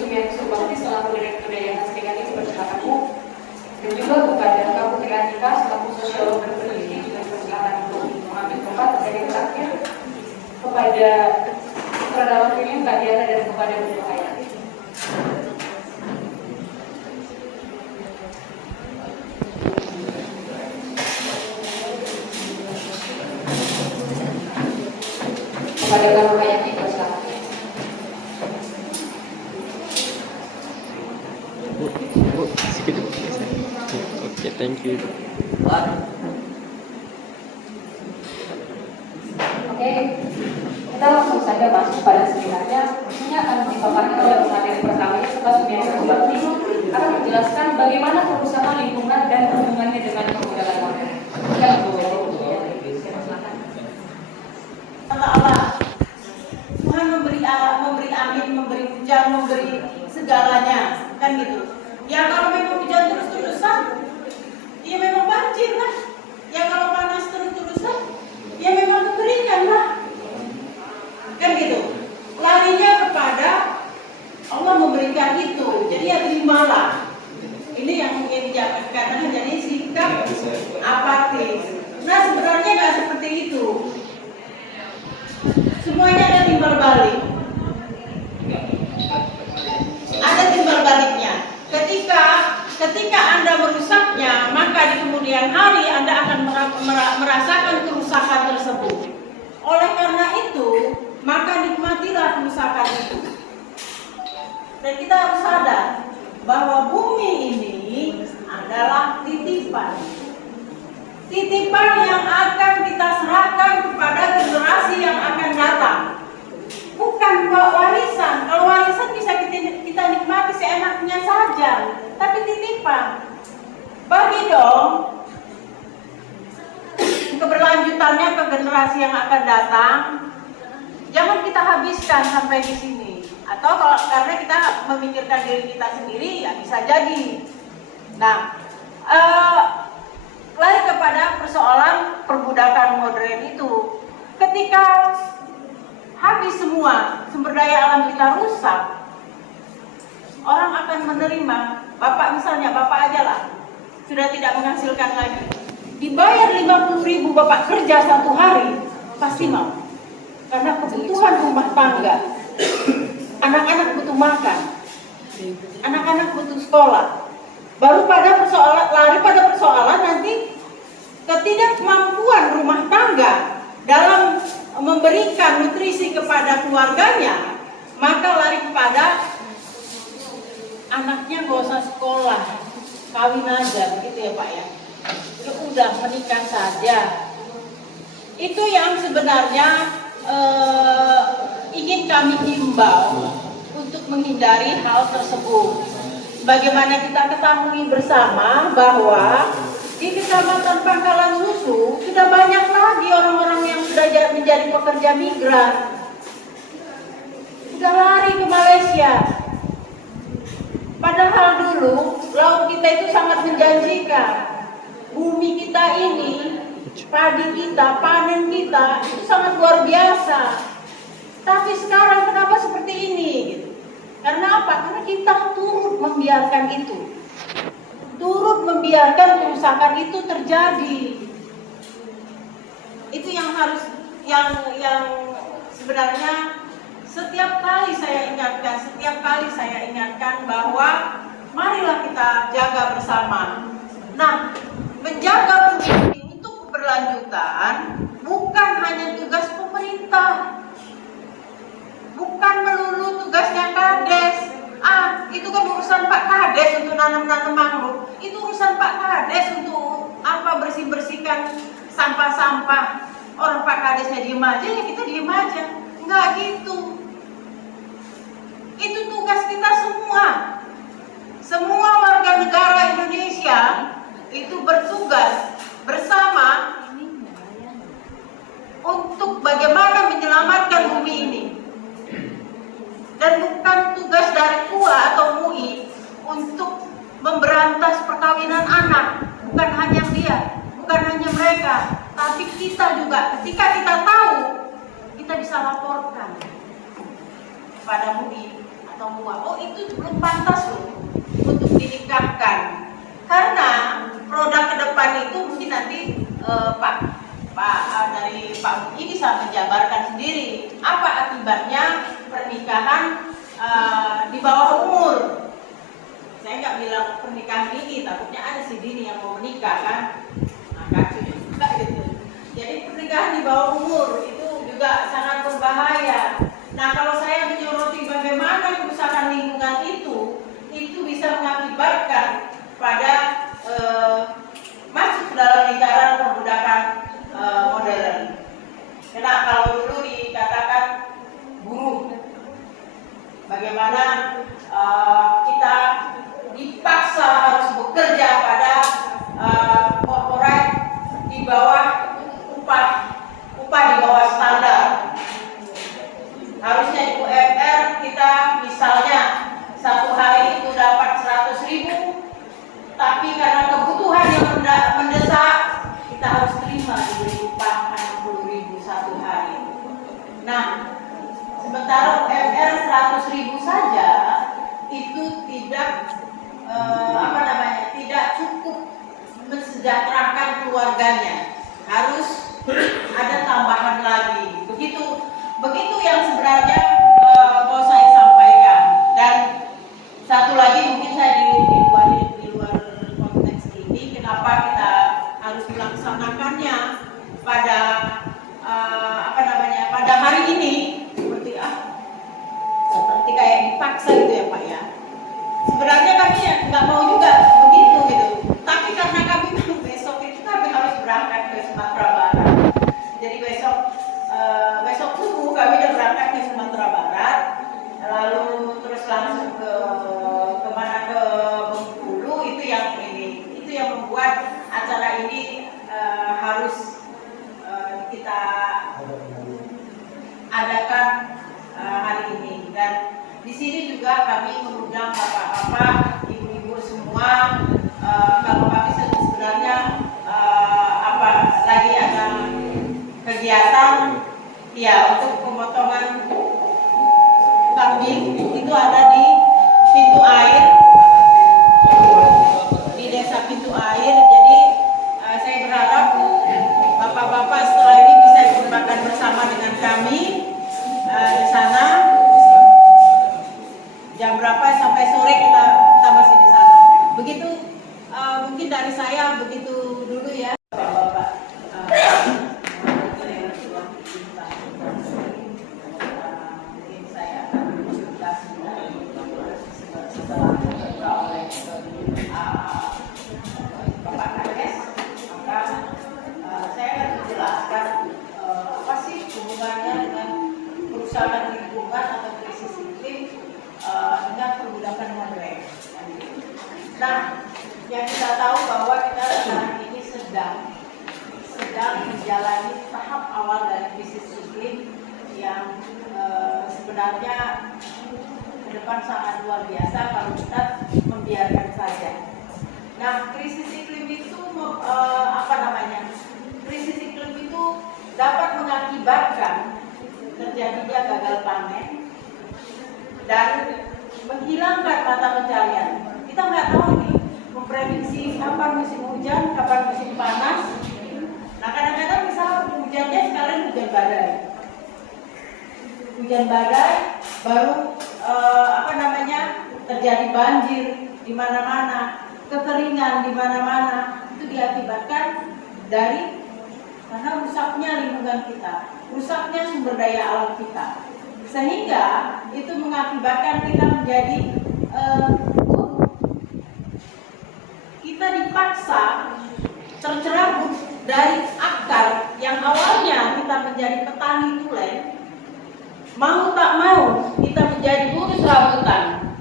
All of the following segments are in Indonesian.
Sumiati Surbakti selaku Direktur Yayasan Serikat ini bersama dan juga kepada Kak Putri Anika selaku sosiolog dan peneliti juga dipersilakan untuk mengambil tempat. Dan yang terakhir kepada Perdana Menteri Mbak Diana dan kepada Bu Hayati. Kepada Kak Hayati bersama. Oke, thank you. Oke, kita langsung saja masuk pada seminarnya. Ini akan dipaparkan oleh materi pertamanya Pak Sumiati Surbakti akan menjelaskan bagaimana kerusakan lingkungan dan hubungannya dengan perbudakan modern. Allah, Tuhan memberi angin, memberi hujan, memberi segalanya, kan gitu. Ya kalau memang hujan terus-terusan, ya memang banjir lah. Ya kalau panas terus-terusan, ya memang kekeringan lah. Kan gitu. Larinya kepada Allah memberikan itu. Jadi ya terimalah. Ini yang mungkin dikatakan jadi sikap apatis. Nah sebenarnya nggak seperti itu. Semuanya ada timbal balik. Ada timbal baliknya. Ketika Anda merusaknya, maka di kemudian hari Anda akan merasakan kerusakan tersebut. Oleh karena itu, maka nikmatilah kerusakan itu. Dan kita harus sadar bahwa bumi ini adalah titipan. Titipan yang akan kita serahkan kepada generasi yang akan datang. Bukan warisan. Kalau warisan bisa kita nikmati seenaknya saja, tapi titipan. Bagi dong keberlanjutannya ke generasi yang akan datang. Jangan kita habiskan sampai di sini. Atau kalau karena kita memikirkan diri kita sendiri, ya bisa jadi. Nah, lari kepada persoalan perbudakan modern itu. Ketika habis semua sumber daya alam kita rusak, orang akan menerima. Bapak misalnya, bapak aja lah, sudah tidak menghasilkan lagi. Dibayar 50.000 bapak kerja 1 hari, pasti mau. Karena kebutuhan rumah tangga, anak-anak butuh makan, anak-anak butuh sekolah. Baru pada persoalan, lari pada persoalan nanti ketidakmampuan rumah tangga dalam memberikan nutrisi kepada keluarganya, maka lari kepada anaknya gak usah sekolah, kawin aja, begitu ya Pak ya. Ya udah menikah saja. Itu yang sebenarnya ingin kami himbau untuk menghindari hal tersebut. Bagaimana kita ketahui bersama bahwa di Kecamatan Pangkalan Susu sudah banyak lagi orang-orang yang sudah menjadi pekerja migran. Sudah lari ke Malaysia. Padahal dulu laut kita itu sangat menjanjikan. Bumi kita ini, padi kita, panen kita itu sangat luar biasa. Tapi sekarang kenapa seperti ini? Karena apa? Karena kita turut membiarkan itu. Turut membiarkan kerusakan itu terjadi. Itu yang harus yang sebenarnya setiap kali saya ingatkan bahwa marilah kita jaga bersama. Nah, menjaga bumi ini untuk keberlanjutan bukan hanya tugas pemerintah, bukan melulu tugasnya Kades. Itu kan urusan Pak Kades untuk nanam-nanam mangrove. Itu urusan Pak Kades untuk bersih-bersihkan sampah-sampah. Orang Pak Kadesnya diem aja, ya kita diem aja. Enggak gitu. Itu tugas kita semua. Semua warga negara Indonesia itu bertugas bersama untuk bagaimana menyelamatkan bumi ini. Dan bukan tugas dari KUA atau MUI untuk memberantas perkawinan anak. Bukan hanya dia, bukan hanya mereka, tapi kita juga. Ketika kita tahu, kita bisa laporkan kepada MUI atau muak, oh itu belum pantas loh untuk dinikahkan. Karena produk ke depan itu mungkin nanti dari Pak Muki bisa menjabarkan sendiri apa akibatnya pernikahan di bawah umur. Saya nggak bilang pernikahan dini, takutnya ada si dini yang mau menikah kan, nah kakinya juga gitu. Jadi pernikahan di bawah umur itu juga sangat berbahaya. Nah kalau saya menyoroti bagaimana kerusakan lingkungan itu bisa mengakibatkan pada masuk dalam lingkaran perbudakan modern. Karena kalau dulu dikatakan buruh, bagaimana kita dipaksa harus bekerja pada korporat di bawah upah di bawah standar. Harusnya di UMR kita misalnya satu hari itu dapat 100.000, tapi karena kebutuhan yang mendesak kita harus terima diberi upah 60.000 satu hari. Nah, sementara UMR 100.000 saja itu tidak tidak cukup mensejahterakan keluarganya, harus ada tambahan lagi. Begitu yang sebenarnya mau saya sampaikan. Dan satu lagi mungkin saya di luar konteks ini, kenapa kita harus melaksanakannya pada pada hari ini seperti kayak dipaksa gitu ya Pak ya. Sebenarnya kami ya nggak mau juga begitu gitu. Tapi karena kami besok itu kami harus berangkat ke Sumatera Barat. Jadi besok subuh kami udah berangkat ke Sumatera Barat, lalu terus langsung ke Bengkulu. Itu yang membuat acara ini harus kita adakan hari ini. Dan di sini juga kami mengundang bapak-bapak, ibu-ibu semua. Kalau kami sebenarnya lagi ada kegiatan ya untuk pemotongan kambing, itu ada di pintu air, di desa pintu air. Jadi saya berharap bapak-bapak setelah ini bisa ikut makan bersama dengan kami di sana. Jam berapa sampai sore kita masih di sana. Begitu mungkin dari saya begitu dulu ya, Bapak. Mungkin saya akan konsultasi setelah dibuka oleh Bapak Kades, maka saya akan menjelaskan apa sih hubungannya dengan kerusakan lingkungan atau krisis iklim dengan perbudakan modern. Nah, yang kita tahu bahwa kita sekarang ini sedang menjalani tahap awal dari krisis iklim yang sebenarnya ke depan sangat luar biasa kalau kita membiarkan saja. Nah, krisis iklim itu krisis iklim itu dapat mengakibatkan terjadinya gagal panen dan menghilangkan mata pencarian. Kita nggak tahu nih memprediksi kapan musim hujan, kapan musim panas. Nah kadang-kadang misalnya hujannya sekarang hujan badai, baru terjadi banjir di mana-mana, kekeringan di mana-mana. Itu diakibatkan karena rusaknya lingkungan kita, rusaknya sumber daya alam kita. Sehingga itu mengakibatkan kita menjadi kita dipaksa tercerabut dari akar yang awalnya kita menjadi petani tulen, mau tak mau kita menjadi buruh serabutan,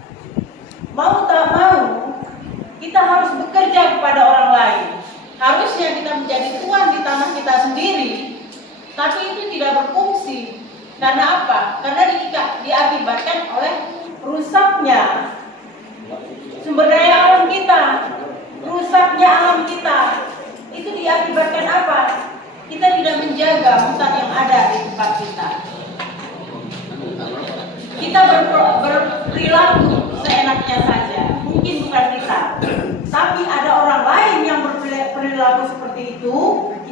mau tak mau kita harus bekerja kepada orang lain. Harusnya kita menjadi tuan di tanah kita sendiri, tapi itu tidak berfungsi. Karena apa? Karena diakibatkan oleh rusaknya sumber daya alam kita, rusaknya alam kita. Itu diakibatkan apa? Kita tidak menjaga hutan yang ada di tempat kita. Kita berperilaku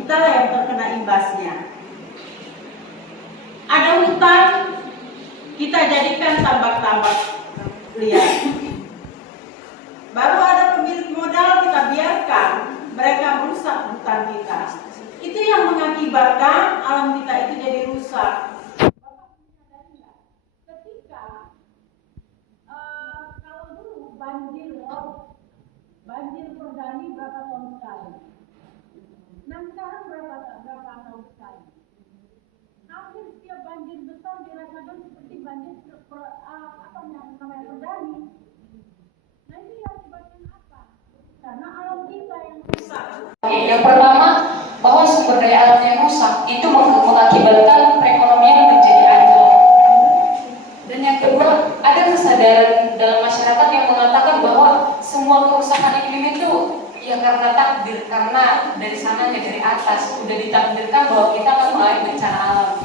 kita lah yang terkena imbasnya. Ada hutan, kita jadikan tambak-tambak liar. Baru ada pemilik modal, kita biarkan mereka merusak hutan kita. Itu yang mengakibatkan alam kita itu jadi rusak. Ketika kalau dulu banjir perdani berapa tahun sekali? Nah sekarang berapa tahun sekali? Hampir setiap banjir besar dirasakan seperti banjir namanya perdani. Nah ini akibatnya apa? Karena alam kita yang rusak. Yang pertama, bahwa sumber daya alam yang rusak itu mengakibatkan perekonomian menjadi anjlok. Dan yang kedua, ada kesadaran dalam masyarakat yang mengatakan bahwa semua kerusakan iklim itu ya karena takdir, karena dari sananya, dari atas sudah ditakdirkan bahwa kita akan mengalami bencana alam.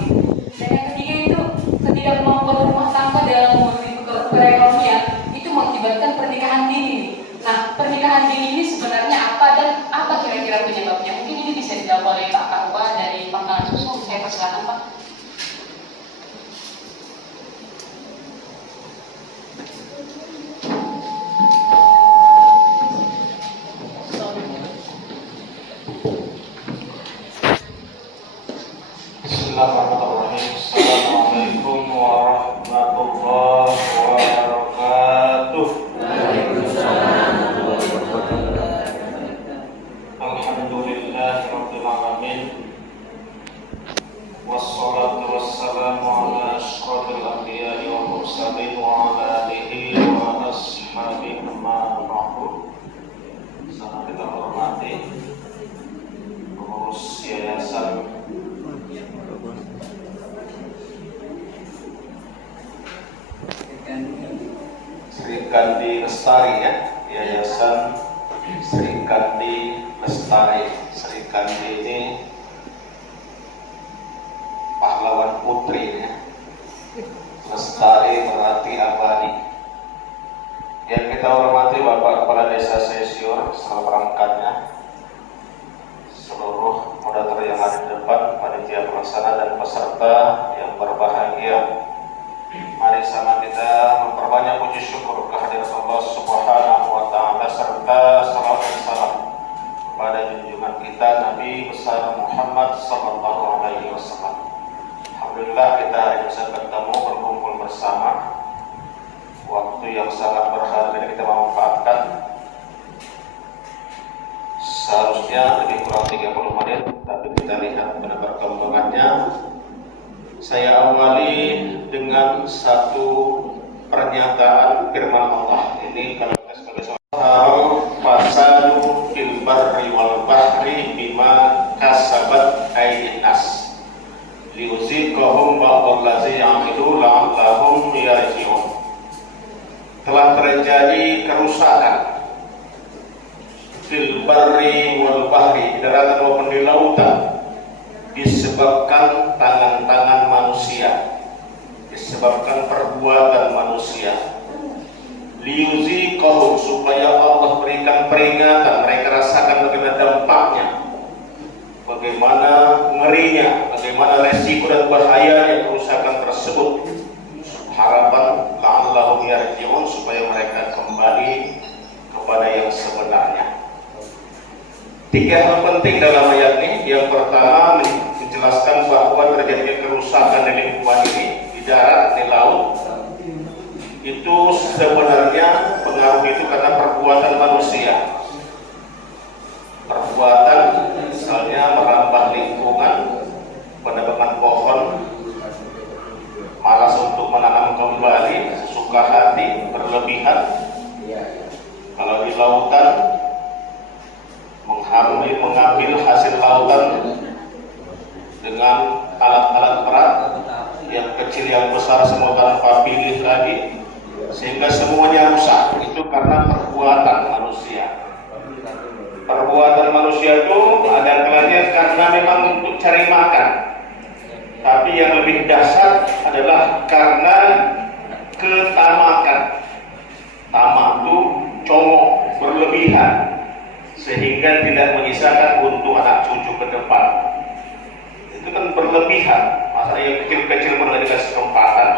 Dan yang ketiga itu ketidakmampuan rumah tangga dalam memenuhi perekonomian itu mengakibatkan pernikahan dini. Nah, pernikahan dini ini sebenarnya apa dan apa kira-kira penyebabnya? Mungkin ini bisa dijawab oleh Pak Karwa dari Pangkalan Susu. Saya persilakan, Pak. Bismillahirrahmanirrahim. Assalamualaikum warahmatullahi wabarakatuh. Alhamdulillahirabbil alamin. Wassalatu wassalamu ala asyrafil anbiya'i wal mursalin wa ala alihi wa ashabihi ma ba'du. Sangat kita hormati pengurus yayasan Sri Kandi Lestari, ya, Yayasan Sri Kandi Lestari. Sri Kandi ini pahlawan putri, ya. Lestari berarti abadi. Yang kita hormati Bapak Kepala Desa Sesior, seluruh perangkatnya, seluruh moderator yang ada di depan, panitia pelaksana dan peserta yang berbahagia. Mari sama kita memperbanyak puji syukur kehadirat Allah Subhanahu wa Ta'ala serta salam dan salam kepada junjungan kita Nabi besar Muhammad sallallahu alaihi wasallam. Alhamdulillah kita hari ini bisa bertemu berkumpul bersama. Waktu yang sangat berharga ini kita manfaatkan. Seharusnya lebih kurang 30 menit, tapi kita lihat pada perkembangannya. Saya awali dengan satu pernyataan firman Allah. Ini kalau kita sebagai seorang fasadu fil barri wal bahri bima kasabat aydin nas liuziqahum ba'dallazi ya'malu la'allahum yarji'un. Telah terjadi kerusakan fil barri wal bahri, di daratan maupun di lautan, disebabkan tangan-tangan manusia, disebabkan perbuatan manusia. Liuziqahum, supaya Allah berikan peringatan, mereka rasakan bagaimana dampaknya, bagaimana ngerinya, bagaimana resiko dan bahayanya kerusakan tersebut. Harapan la'allahum yarji'un, supaya mereka kembali kepada yang sebenarnya. 3 hal penting dalam ayat ini. Yang pertama, menjelaskan bahwa terjadinya kerusakan di lingkungan ini, di darat, di laut, itu sebenarnya pengaruh itu karena perbuatan manusia. Perbuatan misalnya merambah lingkungan, penebangan pohon, malas untuk menanam kembali, suka hati, berlebihan. Kalau di lautan, mengambil hasil lautan dengan alat-alat berat, yang kecil yang besar semua tanpa pilih lagi, sehingga semuanya rusak. Itu karena perbuatan manusia. Perbuatan manusia itu ada kalanya karena memang untuk cari makan, tapi yang lebih dahsyat adalah karena ketamakan. Tamak itu congok, berlebihan, sehingga tidak menyisakan untuk anak cucu ke depan. berlebihan. Masa yang kecil-kecil pun nggak dikasih kesempatan.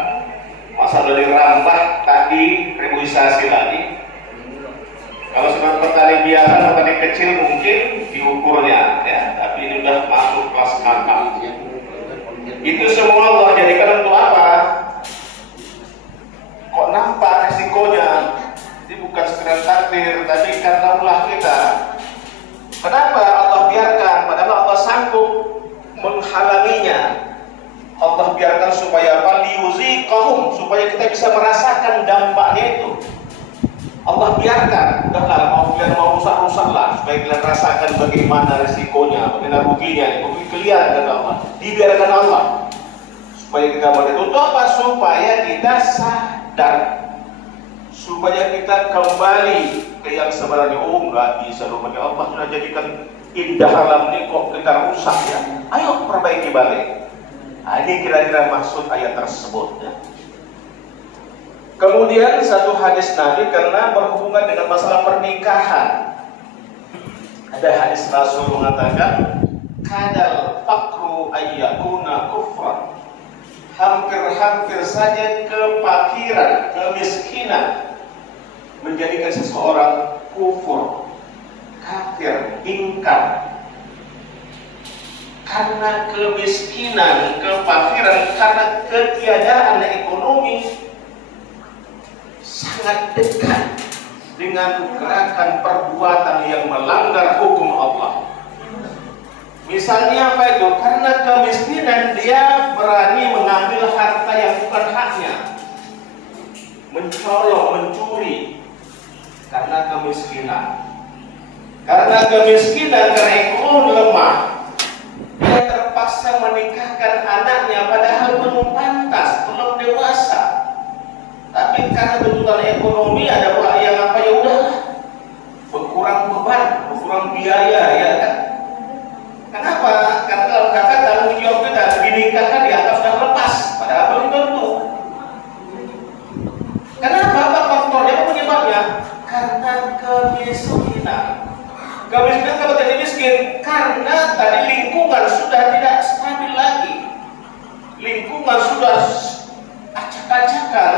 Masa udah dirambah tadi reboisasi lagi. Kalau sebagai petani biasa, petani kecil mungkin diukurnya, ya. Tapi ini udah masuk kelas kakap. Itu semua Allah jadikan untuk apa? Kok nampak resikonya? Ini bukan sekedar takdir, tapi karena ulah kita. Kenapa Allah biarkan? Padahal Allah sanggup menghalanginya. Allah biarkan supaya liyuziqahum, supaya kita bisa merasakan dampaknya itu. Allah biarkan, udahlah mau rusak lah, supaya kita rasakan bagaimana resikonya, bagaimana ruginya, rugi kelihatan kata Allah. Dibiarkan Allah supaya kita melihat. Untuk apa? Supaya kita sadar, supaya kita kembali ke yang sebenarnya. Oh, nggak bisa, rupanya Allah sudah jadikan indah alam ini, kok kita rusak ya. Ayo perbaiki balik. Nah, ini kira-kira maksud ayat tersebut ya. Kemudian satu hadis Nabi karena berhubungan dengan masalah pernikahan. Ada hadis Rasul mengatakan, kadal fakru ayyakuna kufran. Hampir-hampir saja kefakiran, kemiskinan menjadikan seseorang kufur, kafir, ingkar. Karena kemiskinan, kefakiran, karena ketiadaan ekonomi sangat dekat dengan gerakan perbuatan yang melanggar hukum Allah. Misalnya apa itu? Karena kemiskinan dia berani mengambil harta yang bukan haknya, mencolok, mencuri karena kemiskinan. Karena kemiskinan, karena ekonomi lemah, dia terpaksa menikahkan anaknya padahal belum pantas, belum dewasa. Tapi karena tuntutan ekonomi ada pula yang apa, ya udahlah, berkurang beban, berkurang biaya, ya kan? Kenapa? Karena dalam kata tanggung jawab kita dinikahkan dianggap sudah lepas, padahal belum tentu. Kenapa? Apa faktornya? Apa penyebabnya? Karena kemiskinan. Kemiskinan kalau jadi miskin karena tadi lingkungan sudah tidak stabil lagi, lingkungan sudah acak-acakan,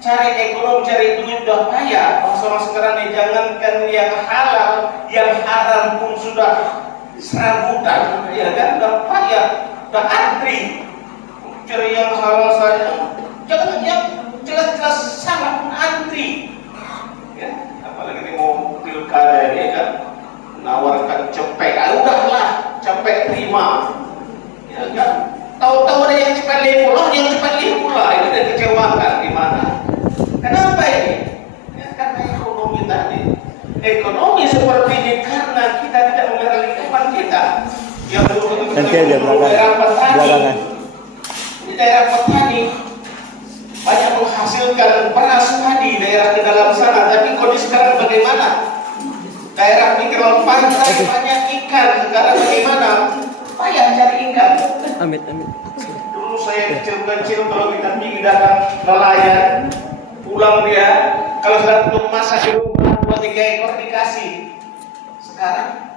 cari ekonomi, cari duit udah payah. Masalah sekarang nih, jangankan yang halal, yang haram pun sudah serabutan, ya kan? Udah payah, udah antri cari yang halal saja, jangan yang jelas-jelas sangat antri, ya. Apalagi ini mau pilkada ini kan, menawarkan cepet, udahlah cepet terima, ya kan? Tahu-tahu ada yang cepat lihat pula, yang cepat lihat pula, ini udah kecewakan gimana? Kenapa ini? Ya, karena ekonomi tadi. Ekonomi seperti ini karena kita tidak memelihara lingkungan kita. Yang dulu daerah petani, di daerah petani banyak menghasilkan beras padi daerah di dalam sana. Tapi kondisi sekarang bagaimana? Daerah pinggir pantai banyak ikan. Sekarang bagaimana? Payah cari ikan. Amit. Dulu saya kecil-kecil kalau kita pergi datang nelayan, pulang dia kalau sudah untuk masak di rumah 2-3 ekor dikasih. Sekarang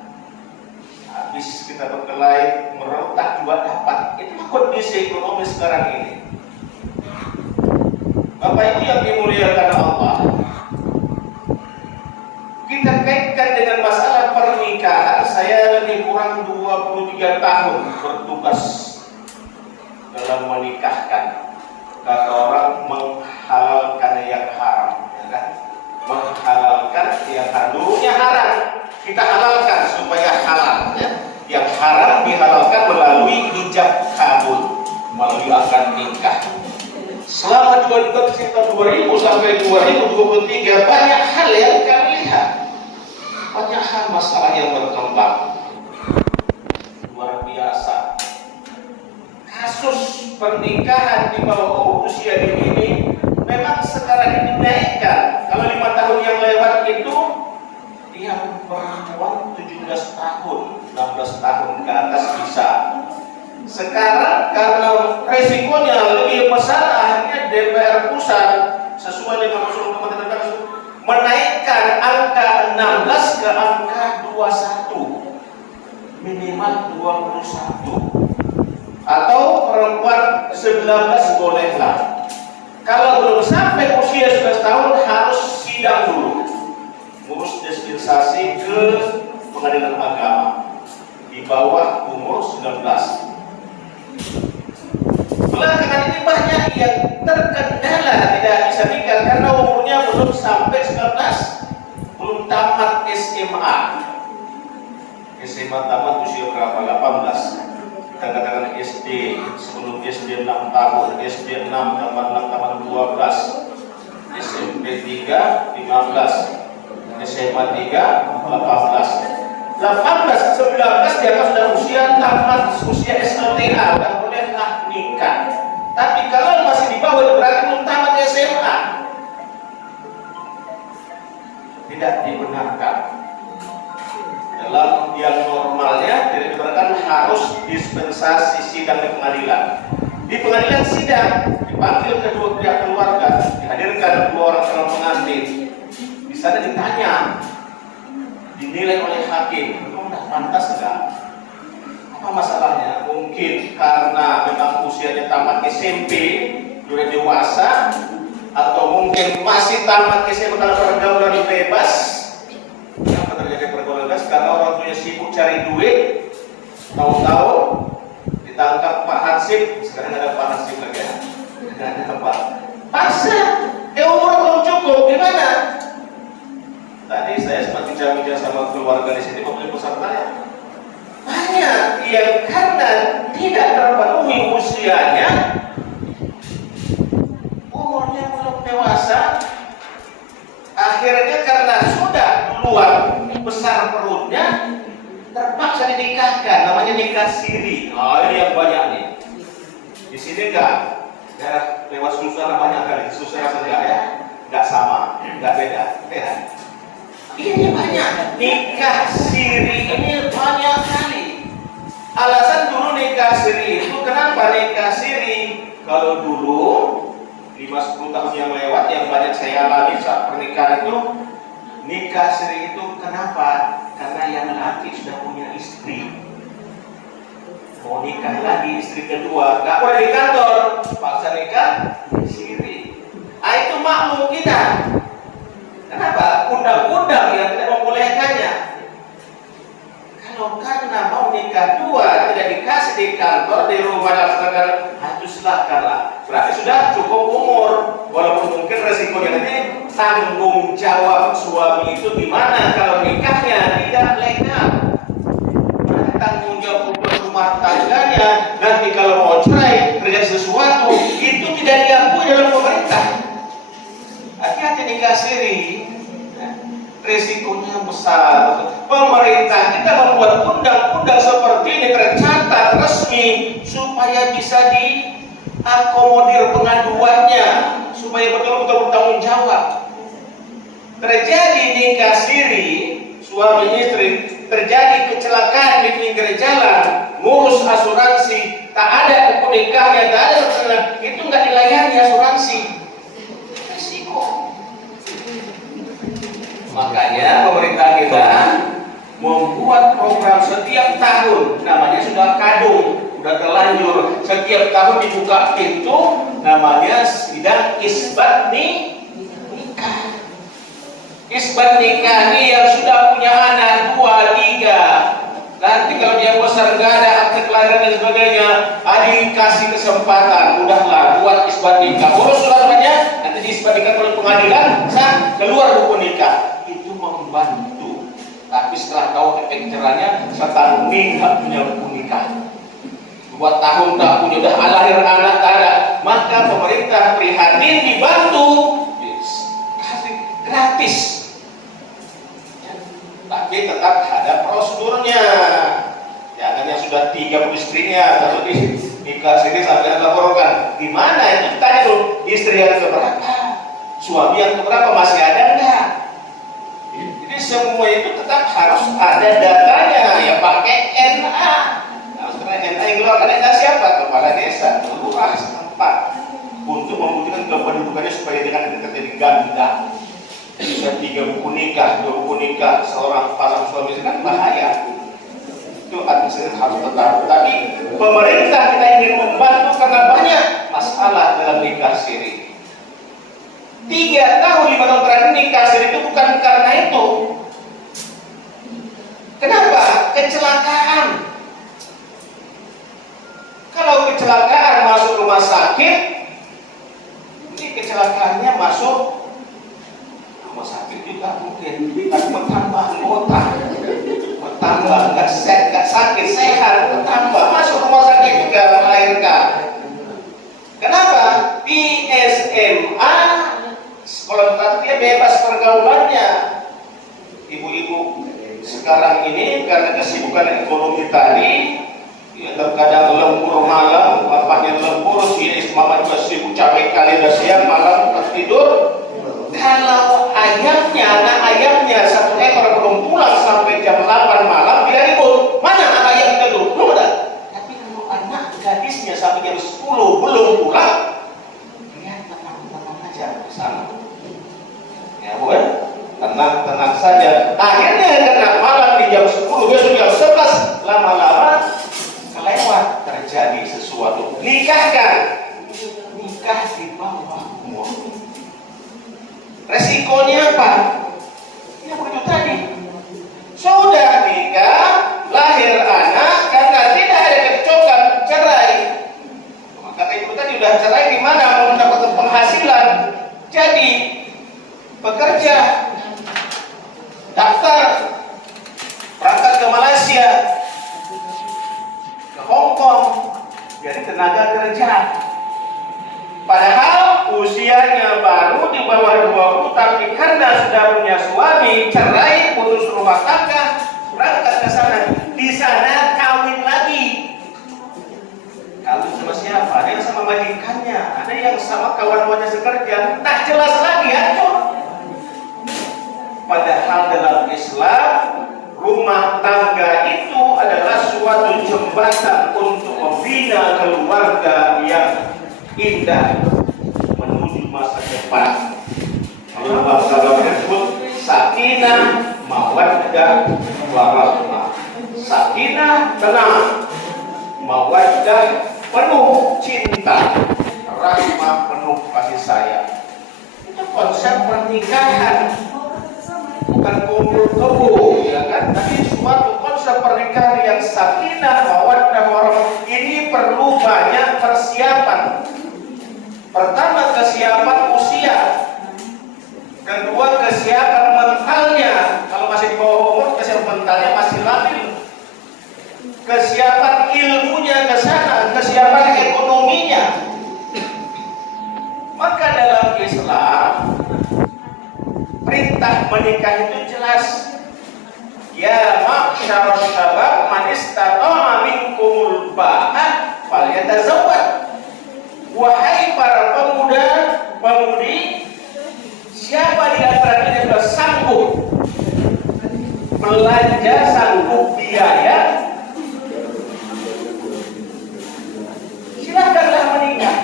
habis kita berkelahi merotak juga dapat. Itulah kondisi ekonomi sekarang ini. Bapak Ibu yang dimuliakan Allah, kita kaitkan dengan masalah pernikahan. Saya lebih kurang 23 tahun bertugas dalam menikahkan. Kata orang menghalalkan yang haram, ya kan? Menghalalkan yang dulunya haram, kita halalkan supaya halal, ya. Yang haram dihalalkan melalui ijab kabul, melalui akad nikah. Selama 2000 sampai 2023 banyak hal yang kami lihat, banyak hal masalah yang berkembang luar biasa. Kasus pernikahan di bawah usia ini memang sekarang ini dinaikkan. Kalau 5 tahun yang lewat itu yang perempuan 17 tahun, 16 tahun ke atas bisa. Sekarang karena resikonya lebih besar, akhirnya DPR pusat sesuai dengan usul Kementerian menaikkan angka 16 ke angka 21, minimal 21. atau perempuan 19 bolehlah. Kalau belum sampai usia 19 tahun harus sidang dulu, ngurus dispensasi ke pengadilan agama di bawah umur 19. Belakangan ini banyak yang terkendala tidak bisa nikah karena umurnya belum sampai 19, belum tamat SMA. SMA tamat usia berapa? 18. Kita katakan SD, sebelum SD 6 tahun, SD 6 tambah 6 tambah 12, SMP 3 15, SMA 3 18. 18, 19 dianggap sudah usia tamat usia SLTA, sudah bolehlah nikah. Tapi kalau masih di bawah itu berarti belum tamat SMA. Tidak dibenarkan. Dalam yang normalnya tidak dibenarkan, harus dispensasi sidang di pengadilan. Di pengadilan sidang dipanggil kedua pihak keluarga, dihadirkan 2 orang calon pengantin. Di sana ditanya, dinilai oleh hakim, kamu tidak pantas enggak? Apa masalahnya? Mungkin karena memang usianya tamat SMP, sudah dewasa, atau mungkin masih tamat SMP kalau pergaulan bebas. Kenapa terjadi pergaulan bebas? Karena orang tuanya sibuk cari duit, tahu-tahu ditangkap Pak Hansip. Sekarang ada Pak Hansip lagi ya? Ada Pak. Paksa, umur belum cukup, gimana? Tadi saya sempat bicara sama keluarga di sini, membeli pesertanya. Banyak yang karena tidak terpenuhi usianya, umurnya belum dewasa, akhirnya karena sudah duluan besar perutnya, terpaksa dinikahkan, namanya nikah siri. Oh, ini yang banyak nih. Di sini enggak, daerah lewat Susana banyak kali, Susana enggak ya? Enggak sama, enggak beda. Ini banyak, nikah siri ini banyak kali. Alasan dulu nikah siri itu, kenapa nikah siri? Kalau dulu 5-10 tahun yang lewat yang banyak saya alami saat pernikahan itu, nikah siri itu kenapa? Karena yang laki sudah punya istri, mau nikah lagi istri kedua, nggak boleh di kantor, paksa nikah siri. Itu maklum kita. Kenapa? Undang-undang yang tidak membolehkannya. Kalau karena mau nikah dua tidak dikasih di kantor, di rumah dan sebagainya, itu silakanlah. Berarti sudah cukup umur. Walaupun mungkin resikonya nanti tanggung jawab suami itu gimana kalau nikahnya tidak legal. Tanggung jawab rumah tangganya nanti kalau mau cerai terjadi sesuatu itu tidak diakui dalam pemerintah. Hati-hati nikah siri, risikonya besar. Pemerintah kita membuat undang-undang seperti ini tercatat resmi supaya bisa diakomodir pengaduannya, supaya betul-betul bertanggung jawab. Terjadi nikah siri, suami istri, terjadi kecelakaan di pinggir jalan, ngurus asuransi, tak ada buku nikahnya, tak ada, itu nggak dilayani asuransi. Makanya pemerintah kita membuat program setiap tahun, namanya sudah kadung, sudah terlanjur. Setiap tahun dibuka pintu, namanya sidang isbat nikah. Isbat nikah ini yang sudah punya anak 2, 3. Nanti kalau dia besar nggak ada akte kelahiran dan sebagainya, dikasih kesempatan, udahlah buat isbat nikah. Urus suratnya, nanti diisbat nikah oleh pengadilan, keluar buku nikah. Membantu, tapi setelah tahu efek jerahnya, setahun nggak punya buku nikah, 2 tahun tak punya, udah lahir anak tak ada. Maka pemerintah prihatin, dibantu, kasih gratis, ya. Tapi tetap ada prosedurnya. Jangan yang sudah 3 istrinya lalu nikah sini sampai laporkan, gimana itu? Tanya dulu, istri yang keberapa, suami yang keberapa, masih ada enggak? Jadi semua itu tetap harus ada datanya, ya pakai NA. Harus NA yang keluar, NA siapa? Kepala desa, lurah setempat, untuk membuktikan kependudukannya supaya dengan terjadi ganda. Bisa 3 buku nikah, 2 buku nikah, seorang pasang suami istri kan bahaya. Itu administrasi harus tetap. Tapi pemerintah kita ingin membantu karena banyak masalah dalam nikah siri. 3 tahun 5 tahun terakhir nikah siri itu bukan karena itu. Kenapa? Kecelakaan. Kalau kecelakaan masuk rumah sakit, ini kecelakaannya masuk rumah sakit juga mungkin, tapi bertambah anggota, bertambah nggak sakit sehat, bertambah masuk rumah sakit juga melahirkan. Kenapa? Di SMA sekolah terakhir bebas pergaulannya. Ibu-ibu sekarang ini karena kesibukan ekonomi tadi, ya terkadang lembur malam, bapaknya lembur, si mama juga sibuk capek kali udah siang malam tertidur. Kalau ayamnya, anak ayamnya 1 ekor belum pulang sampai jam 8 malam, dia ribut. Mana anak ayam itu? Belum ada. Tapi kalau anak gadisnya sampai jam 10 belum pulang, dia tenang-tenang aja di sana. Ya Bu, tenang-tenang saja. Akhirnya karena malam di jam 10, besok jam 11, lama-lama kelewat terjadi sesuatu. Nikahkan. Nikah di bawah umur. Resikonya apa? Ya begitu tadi. Sudah nikah, lahir anak, karena tidak ada kecocokan, cerai. Maka itu tadi udah cerai di mana mau mendapatkan penghasilan. Jadi bekerja, daftar, berangkat ke Malaysia, ke Hong Kong, jadi tenaga kerja. Padahal usianya baru di bawah 20, tapi karena sudah punya suami, cerai, putus rumah tangga, berangkat ke sana. Di sana kawin lagi. Kawin sama siapa? Ada yang sama majikannya, ada yang sama kawan-kawannya sekerja. Tak jelas lagi, hancur. Padahal dalam Islam, rumah tangga itu adalah suatu jembatan untuk membina keluarga yang indah menuju masa depan. Allah menyebut sakinah, mawaddah, warahmah. Sakinah tenang, mawaddah penuh cinta, rahmah penuh kasih sayang. Itu konsep pernikahan, bukan kumpul kebo, ya kan? Tapi suatu konsep pernikahan yang sakinah, mawaddah, warahmah. Ini perlu banyak persiapan. Pertama, kesiapan usia. Kedua, kesiapan mentalnya. Kalau masih di bawah umur, kesiapan mentalnya masih labil. Kesiapan ilmunya ke sana, kesiapan ekonominya. Maka dalam Islam, perintah menikah itu jelas. Ya ma'syarus syabab man istata'a minkumul ba'ah falyatazawwaj. Wahai para pemuda, pemudi, siapa di antara kalian sudah sanggup belanja, sanggup biaya, silakanlah menikah.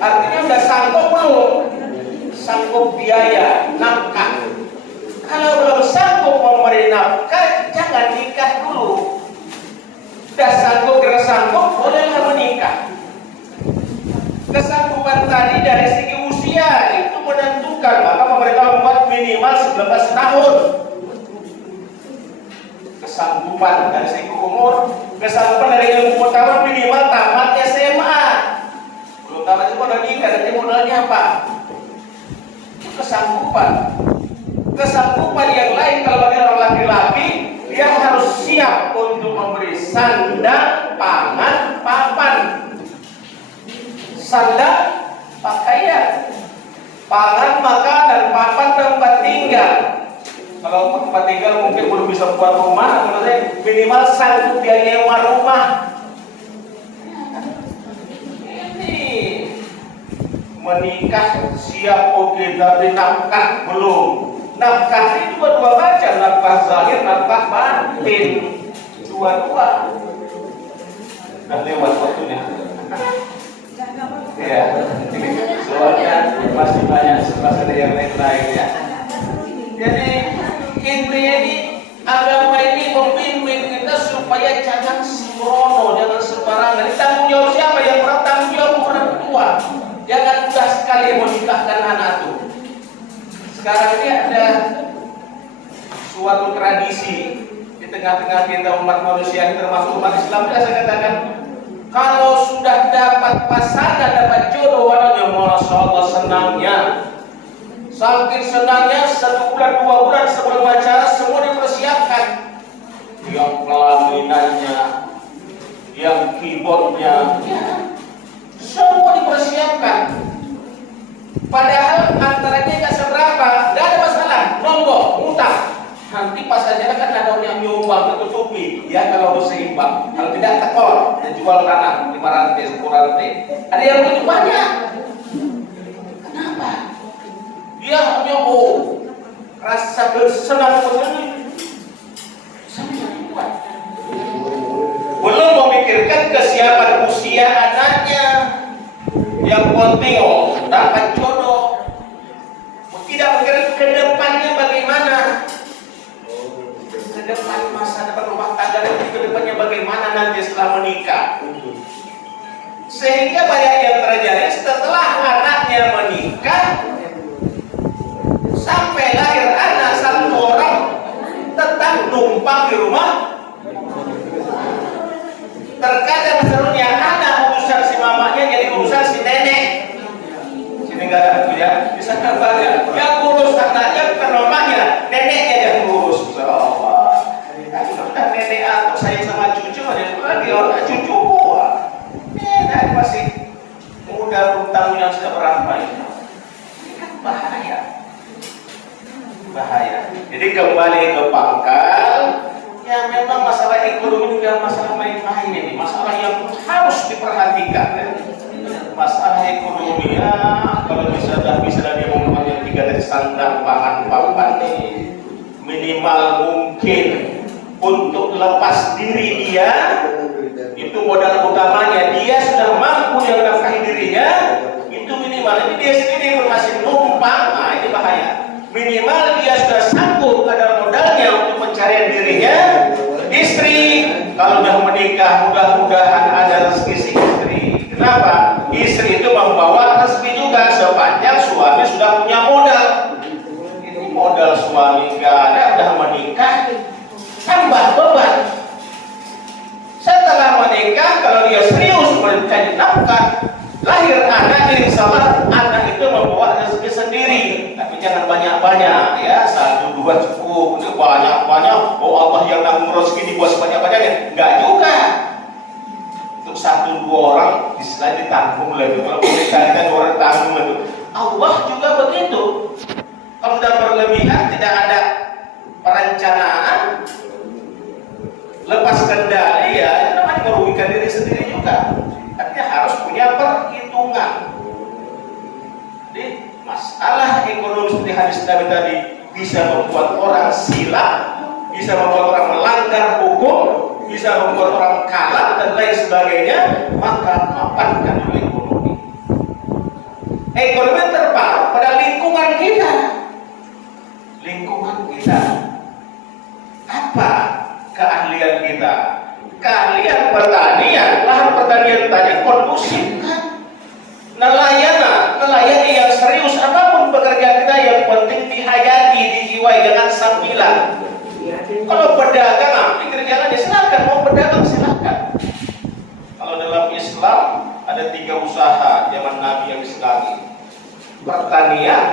Artinya sudah sanggup belum? Sanggup biaya, nafkah. Kalau belum sanggup memberi nafkah, jangan nikah dulu. Sudah sanggup, kira sanggup, bolehlah menikah. Kesanggupan tadi dari segi usia itu menentukan, maka pemerintah membuat minimal 19 tahun. Kesanggupan dari segi umur, kesanggupan dari ilmu pengetahuan minimal tamat SMA. Belum tamat itu udah nikah, nanti modalnya apa? Kesanggupan. Kesanggupan yang lain kalau bagi orang laki-laki, dia harus siap untuk memberi sandang, pangan, papan. Sandang, pakaian, pangan, makanan, papan, tempat tinggal. Kalau tempat tinggal mungkin belum bisa buat rumah, maksudnya minimal sanggup dia nyewa rumah. Ini menikah siap oke, tapi nafkah belum. Nafkah itu dua macam, nafkah zahir, nafkah batin, dua-dua. Sudah lewat waktunya. Ya, soalnya masih banyak sebagian yang lain-lain ya. Jadi intinya ini agama ini membimbing kita supaya jangan sembrono, jangan sembarangan. Ini tanggung jawab siapa? Yang bertanggung jawab orang tua. Jangan mudah sekali menikahkan anak itu. Sekarang ini ada suatu tradisi di tengah-tengah kita umat manusia, termasuk umat Islam. Saya katakan, kalau sudah dapat pasangan, dapat jodoh, wadahnya Masya Allah senangnya. Saking senangnya 1 bulan 2 bulan sebelum acara semua dipersiapkan. Yang pelaminannya, yang keyboardnya, semua dipersiapkan. Padahal antaranya nggak seberapa, nggak ada masalah, nombok, ngutang. Nanti pas acara kan ada orang yang nyumbang, tertutupi. Ya kalau seimbang, kalau tidak tekor, dan jual tanah 5 rantai, 10 rantai. Ada yang begitu banyak. Kenapa? Dia hanya rasa bersenang begini. Belum memikirkan kesiapan usia anaknya. Yang penting dapat jodoh. Tidak memikirkan ke depannya bagaimana. Ke depan masa depan rumah tangga nanti ke depannya bagaimana nanti setelah menikah. Sehingga banyak yang terjadi setelah anaknya menikah sampai lahir anak 1 orang tetap numpang di rumah. Terkadang serunya anak urusan si mamanya jadi urusan si nenek. Sini nggak ada aku ya, bisa banyak. Yang urus anaknya bukan mamanya, neneknya yang urus. Allah. Kan nenek atau saya sama cucu ada lagi orang cucu gua. Nenek masih muda belum yang sudah berapa ini. Ini kan bahaya. Jadi kembali ke pangkal. Ya memang masalah ekonomi bukan masalah main-main ini, masalah yang harus diperhatikan. Ya. Masalah ekonomi ya, kalau bisa dia membuat yang 3 dari sandang, pangan, papan ini minimal mungkin untuk lepas diri dia, itu modal utamanya. Dia sudah mampu yang menafkahi dirinya, itu minimal. Ini dia sendiri masih numpang, nah ini bahaya. Minimal dia sudah sanggup ada modalnya untuk pencarian dirinya. Istri kalau sudah menikah mudah-mudahan ada rezeki si istri. Kenapa? Istri itu membawa rezeki juga sepanjang suami sudah punya modal. Ini modal suami nggak ada, sudah menikah tambah beban. Setelah menikah kalau dia serius mencari nafkah, lahir anak, insyaallah anak itu membawa rezeki sendiri. Tapi jangan banyak-banyak ya, 1 2 cukup. Itu banyak-banyak, Allah yang nanggung rezeki dibuat sebanyak-banyaknya. Enggak juga. Untuk 1 2 orang istilahnya ditanggung lagi. Kalau kita 2 orang tanggung lagi. Allah juga begitu. Kalau sudah berlebihan, tidak ada perencanaan, lepas kendali ya, itu namanya merugikan diri sendiri juga. Artinya harus punya perhitungan. Jadi masalah ekonomi seperti hadis Nabi tadi bisa membuat orang silap, bisa membuat orang melanggar hukum, bisa membuat orang kalah dan lain sebagainya. Maka mapankan dulu ekonomi. Ekonomi terpaut pada lingkungan kita. Lingkungan kita. Apa keahlian kita? Keahlian pertanian, lahan pertanian tadi kondusif kan? Nelayan yang serius, apapun pekerjaan kita yang penting dihayati, dijiwai, jangan sambilan. Kalau pedagang, pikir jalan ya silakan, mau pedagang silakan. Kalau dalam Islam ada 3 usaha zaman Nabi yang disenangi. Pertanian,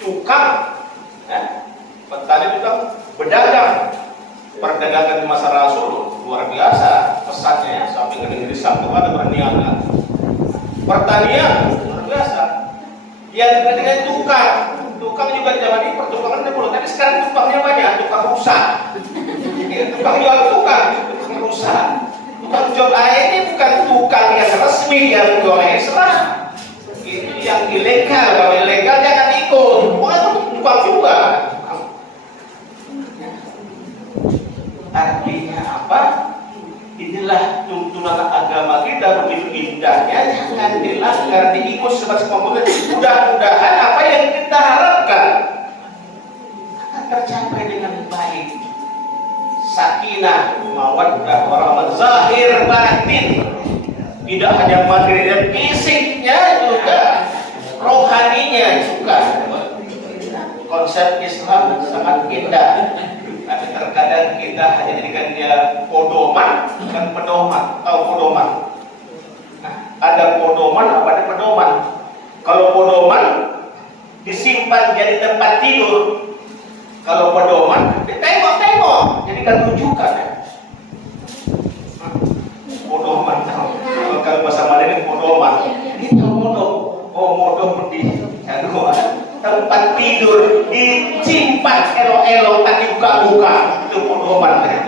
tukang, petani tukang, pedagang. Perdagangan di masa Rasul luar biasa pesannya, sampai ke negeri Sabtu ada berniaga. Pertanian luar biasa. Yang ketiga tukang juga di zaman ini pertukangan dulu, tapi sekarang tukangnya banyak, tukang rusak. Tukang jual tukang rusak. Tukang jual air ini bukan tukang yang resmi yang jual Islam. Ini yang ilegal, kalau ilegal jangan ikut. Bukan tukang juga. Artinya apa? Inilah tuntunan agama kita begitu indahnya, jangan dilanggar, diikut sebatas kemampuan. Mudah-mudahan apa yang kita harapkan akan tercapai dengan baik. Sakinah, mawaddah bukan. Konsep Islam sangat indah, tapi terkadang kita hanya jadikan dia pedoman, bukan pedoman. Tahu pedoman? Nah, ada pedoman, apa ada pedoman? Kalau pedoman disimpan jadi tempat tidur, kalau pedoman ditengok-tengok, jadikan rujukan ya. Pedoman, kalau bahasa Mandarin pedoman, ini modom, modom di tempat tidur disimpan elok-elok, tak dibuka-buka, itu pedoman kan?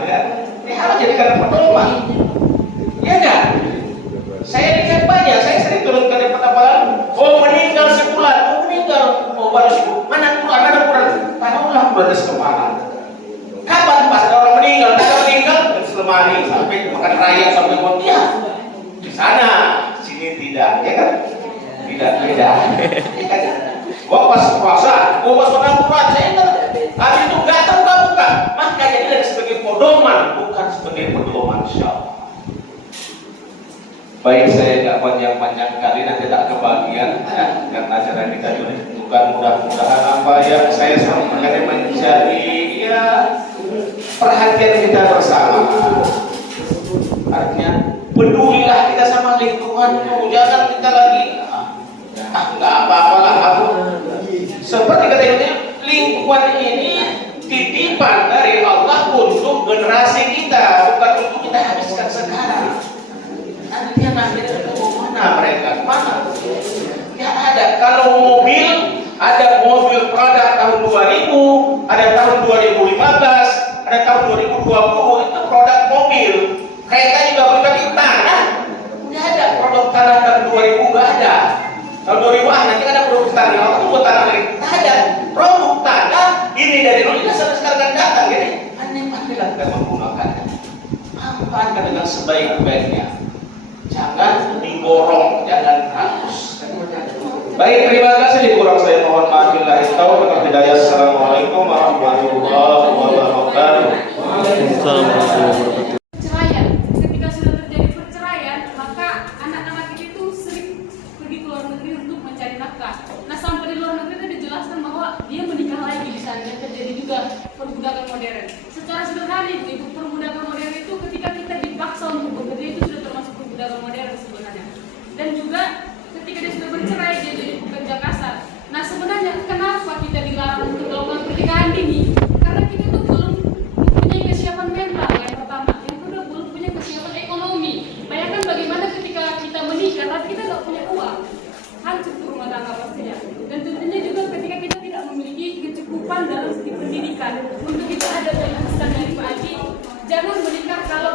Ini harus jadikan pedoman, ya enggak? Saya lihat banyak, saya sering turunkan di pertambangan. Oh meninggal sebulan, baru sebulan. Mana Quran? Taruhlah Quran kemana? Kapan pas ada orang meninggal? Ada meninggal selemari sampai makan raya sampai dia di sana, sini tidak, ya kan? Tidak beda. Ya kan? Gua pas puasa, gua pas makan Quran, saya kan habis itu nggak tahu buka. Maka jadi sebagai pedoman, bukan sebagai pedoman syar'i. Baik, saya tidak panjang-panjang kali, nanti tak kebagian ya, karena acara kita ditentukan. Mudah-mudahan apa yang saya sampaikan menjadi ya perhatian kita bersama. Artinya pedulilah kita sama lingkungan, jangan kita lagi nggak apa-apalah aku. Seperti kata ini, lingkungan ini titipan dari Allah untuk generasi kita, bukan untuk kita habiskan sekarang. Nanti mana mereka? Mana? Ya ada. Kalau mobil, ada mobil produk tahun 2000, ada tahun 2015, ada tahun 2020, itu produk mobil. Kereta juga berbagai tanah. Nggak ada produk tanah tahun 2000, nggak ada. Tahun 2000 nanti ada produk tanah. Kalau itu buat tanah lagi, nggak ada. Produk tanah ini dari dulu kita sekarang datang. Jadi pandai-pandailah kita menggunakannya. Manfaatkan dengan sebaik-baiknya. Jangan diborong, jangan rakus. Baik, terima kasih. Kurang saya mohon maaf. Billahi taufiq wal hidayah. Assalamualaikum warahmatullahi wabarakatuh. Waalaikumsalam warahmatullahi wabarakatuh. Perceraian, ketika sudah terjadi perceraian, maka anak-anak itu sering pergi ke luar negeri untuk mencari nafkah. Nah, sampai di luar negeri itu dijelaskan bahwa dia menikah lagi di sana, dan terjadi juga perbudakan modern. Secara sederhana itu perbudakan modern itu ketika kita dipaksa untuk bekerja itu sudah termasuk perbudakan modern sebenarnya. Dan juga ketika dia sudah bercerai dia jadi pekerja kasar. Nah, sebenarnya kenapa kita dilarang untuk melakukan pernikahan dini? Karena kita itu belum mempunyai kesiapan mental yang pertama. Yang kedua, belum punya kesiapan ekonomi. Bayangkan bagaimana ketika kita menikah tapi kita tidak punya uang, hancur rumah tangga pastinya. Dan tentunya juga ketika kita tidak memiliki kecukupan dalam segi pendidikan. Untuk itu ada pesan dari Pak Haji, jangan menikah kalau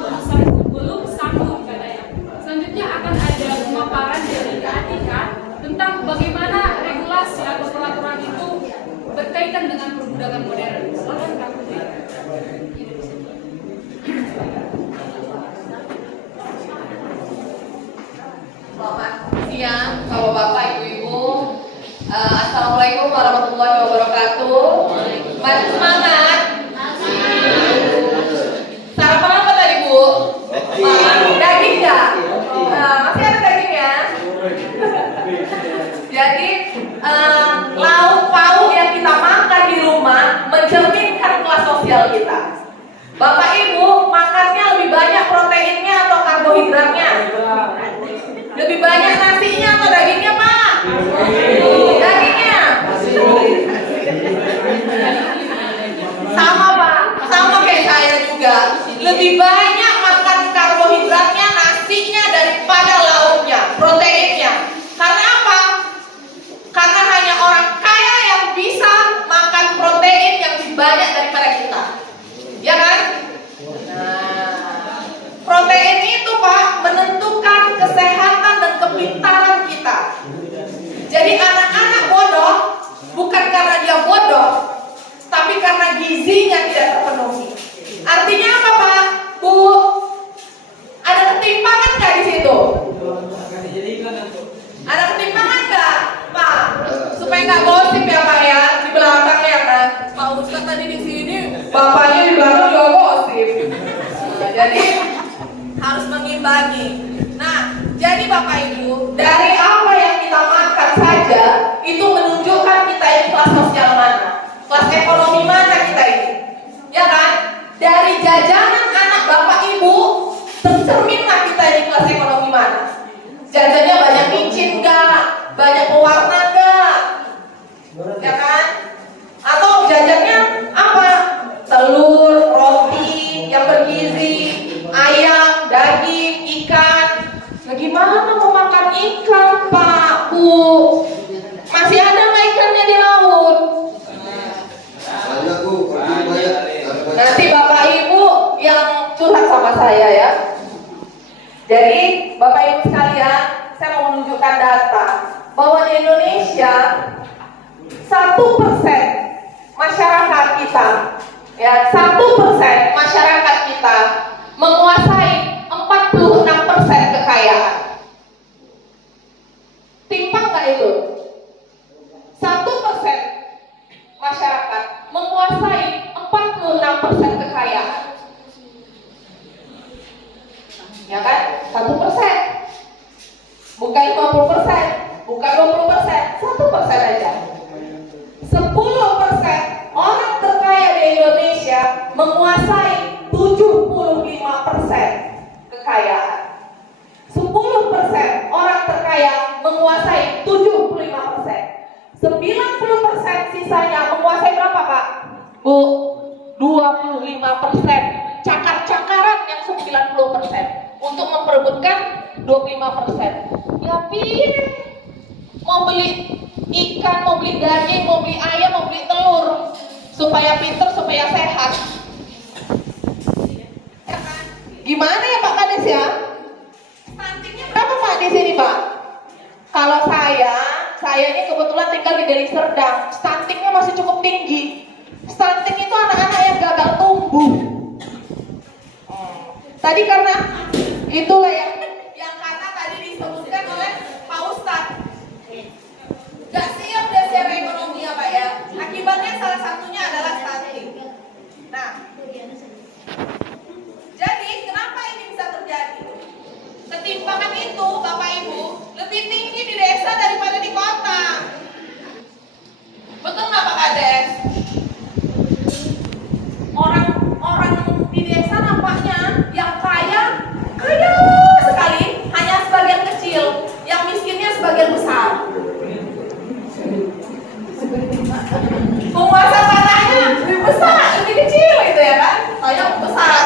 belum sanggup katanya. Selanjutnya akan ada pemaparan dari Kak Atika tentang bagaimana regulasi atau peraturan itu berkaitan dengan perbudakan modern. Silakan Kak Putri. Selamat siang, Bapak-bapak, Ibu-ibu. Assalamualaikum warahmatullahi wabarakatuh. Masih semangat? Sarapan apa tadi, Bu? Daging nggak? Masih ada dagingnya? Jadi lauk pauk yang kita makan di rumah mencerminkan kelas sosial kita. Bapak Ibu makannya lebih banyak proteinnya atau karbohidratnya? Lebih banyak nasinya atau dagingnya, Pak? Dagingnya. Sama, Pak. Sama kayak saya juga. Lebih banyak makan karbohidratnya, nasinya daripada lauknya, proteinnya. Karena apa? Karena hanya orang kaya yang bisa makan protein yang lebih banyak daripada kita. Ya kan? Nah, protein itu, Pak, menentukan kesehatan dan kepintaran kita. Jadi anak-anak bodoh bukan karena dia bodoh, tapi karena gizinya tidak terpenuhi. Artinya apa, Pak? Bu, ada ketimpangan nggak di situ? Ada ketimpangan nggak, Pak? Supaya nggak gosip ya, Pak ya, di belakangnya ya kan. Pak Ustaz tadi di sini, bapaknya di belakang juga gosip. Nah, jadi harus mengimbangi. Nah, jadi Bapak Ibu, dari apa yang kita makan saja itu menunjukkan kita Dari jajanan anak bapak ibu, tercerminlah kita ini kelas ekonomi mana. Jajannya banyak micin nggak? Banyak pewarna nggak? Ya kan? Atau jajannya apa? Telur, roti yang bergizi, ayam, daging, ikan. Bagaimana mau makan ikan, Pak, Bu? Masih ada nggak ikannya di laut? Banyak Bu, banyak. Nanti Bapak Ibu yang curhat sama saya ya. Jadi Bapak Ibu sekalian, saya mau menunjukkan data bahwa di Indonesia 1% masyarakat kita, ya 1% masyarakat kita menguasai 46% kekayaan. Timpang nggak itu? 1% masyarakat menguasai 46% kekayaan. Ya kan? 1%. Bukan 50%, bukan 20%, 1% aja. 10% orang terkaya di Indonesia menguasai 75% kekayaan. 10% orang terkaya menguasai 75%. 90% sisanya menguasai berapa, Pak? Bu, 25%. Cakar-cakaran yang 90% untuk memperebutkan 25%. Ya piye? Mau beli ikan, mau beli daging, mau beli ayam, mau beli telur supaya pinter, supaya sehat. Ya kan? Gimana ya Pak Kades ya? Stuntingnya berapa Pak di sini Pak? Kalau saya ini kebetulan tinggal di Deli Serdang, stuntingnya masih cukup tinggi. Stunting itu anak-anak yang gagal tumbuh. Tadi karena itulah yang karena tadi disebutkan oleh Pak Ustadz. Gak siap dia secara ekonomi ya Pak ya. Akibatnya salah satunya adalah stunting. Nah, jadi kenapa ini bisa terjadi? Ketimpangan itu Bapak Ibu lebih tinggi di desa daripada di kota. Betul nggak Pak Kades? Orang-orang di desa nampaknya yang kaya sekali, hanya sebagian kecil, yang miskinnya sebagian besar. Penguasa tanahnya lebih besar, lebih kecil itu ya kan? Saya besar.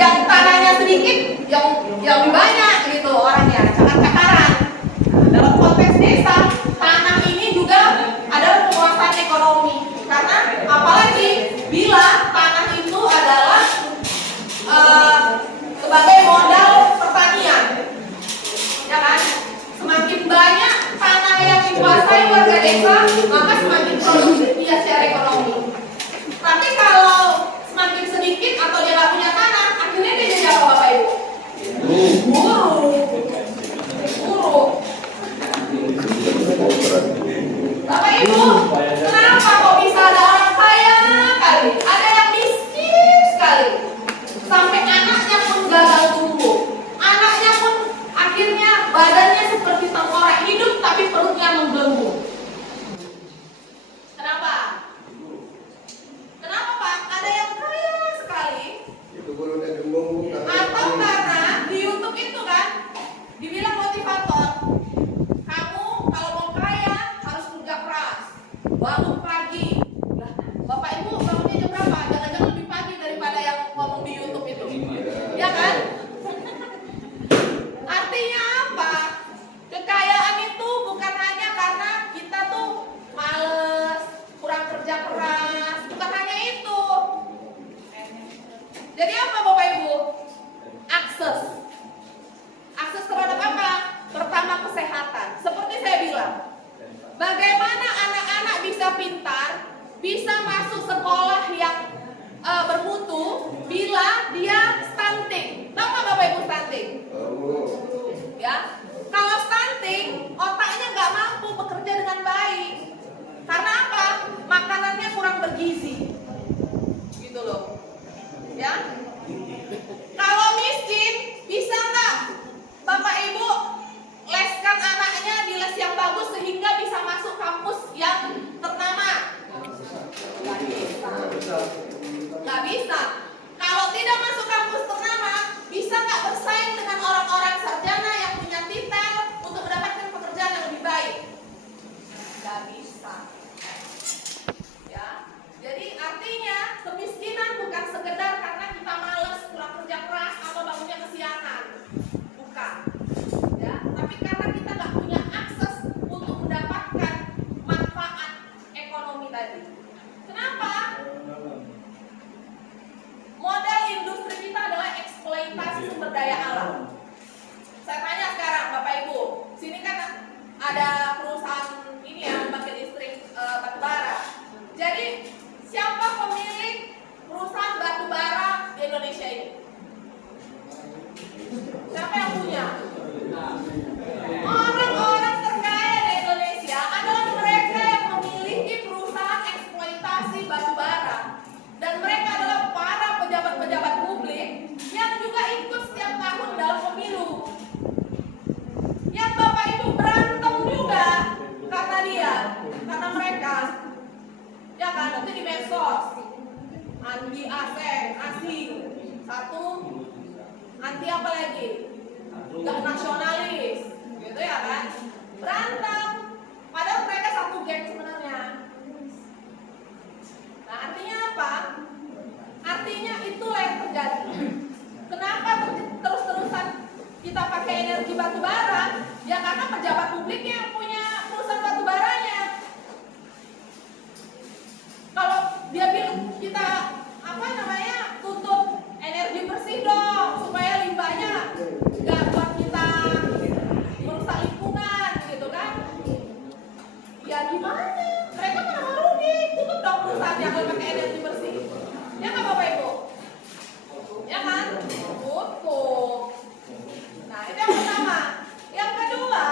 Yang tanahnya sedikit, yang lebih banyak gitu orangnya, cakar-cakaran. Dalam konteks desa, tanah ini juga adalah penguasaan ekonomi. Karena apalagi bila tanah itu adalah sebagai modal pertanian, ya kan? Semakin banyak tanah yang dikuasai warga desa, maka semakin produktif dia secara ekonomi. Tapi kalau semakin sedikit atau dia nggak punya tanah, akhirnya dia jadi apa Bapak Ibu? Guru. Bapak Ibu, kenapa kok bisa ada orang kaya kali, ada yang miskin sekali, sampai anaknya pun gagal tumbuh, anaknya pun akhirnya badannya seperti tengkorak hidup tapi perutnya menggelembung. Kenapa? Kenapa Pak? Ada yang kaya sekali. Itu perutnya gembung. Atau karena di YouTube itu kan dibilang motivator, kamu kalau mau kaya harus kerja keras, bangun pagi. Nah, Bapak Ibu bangunnya jam berapa? Jangan-jangan lebih pagi daripada yang ngomong di YouTube itu, ya kan? Artinya apa? Kekayaan itu bukan hanya karena kita tuh males, kurang kerja keras, bukan hanya itu. Jadi apa Bapak Ibu? Akses terhadap apa? Pertama kesehatan. Seperti saya bilang, bagaimana anak-anak bisa pintar, bisa masuk sekolah yang bermutu bila dia stunting. Tahu nggak Bapak Ibu stunting? Ya, kalau stunting, otaknya nggak mampu bekerja dengan baik. Karena apa? Makanannya kurang bergizi, gitu loh. Ya, kalau miskin, bisa nggak Bapak Ibu leskan anaknya di les yang bagus sehingga bisa masuk kampus yang ternama? Nggak bisa. bisa. Kalau tidak masuk kampus ternama, bisa nggak bersaing dengan orang-orang sarjana yang punya titel untuk mendapatkan pekerjaan yang lebih baik? Nggak bisa. Ya, jadi artinya kemiskinan bukan sekedar karena kita males pulang kerja keras atau bangunnya kesiangan, bukan. Ya, tapi karena kita nggak punya akses untuk mendapatkan manfaat ekonomi tadi. Kenapa? Model industri kita adalah eksploitasi sumber daya alam. Saya tanya sekarang Bapak Ibu, sini kan ada perusahaan ini ya, pembangkit listrik batu bara. Jadi siapa pemilik perusahaan batu bara di Indonesia ini? Siapa yang punya? Orang-orang terkaya di Indonesia adalah mereka yang memiliki perusahaan eksploitasi batu bara. Dan mereka adalah para pejabat-pejabat publik yang juga ikut setiap tahun dalam pemilu. Yang Bapak Ibu berantem juga karena mereka. Ya kan, nanti di medsos. Anti asing. Satu, anti apa lagi? Gak nasionalis. Gitu ya kan? Berantem. Padahal mereka satu geng sebenarnya. Nah, artinya apa? Artinya itulah yang terjadi. Kenapa terus-terusan kita pakai energi batu bara? Ya karena pejabat publiknya yang punya perusahaan batu baranya. Kalau dia bilang kita tuntut energi bersih dong supaya limbahnya nggak buat kita merusak lingkungan, gitu kan? Ya gimana? Mereka mana rugi? Tutup dong perusahaannya kalau pakai energi bersih. Ya nggak Bapak Ibu? Ya kan? Tutup. Nah itu yang pertama. Yang kedua,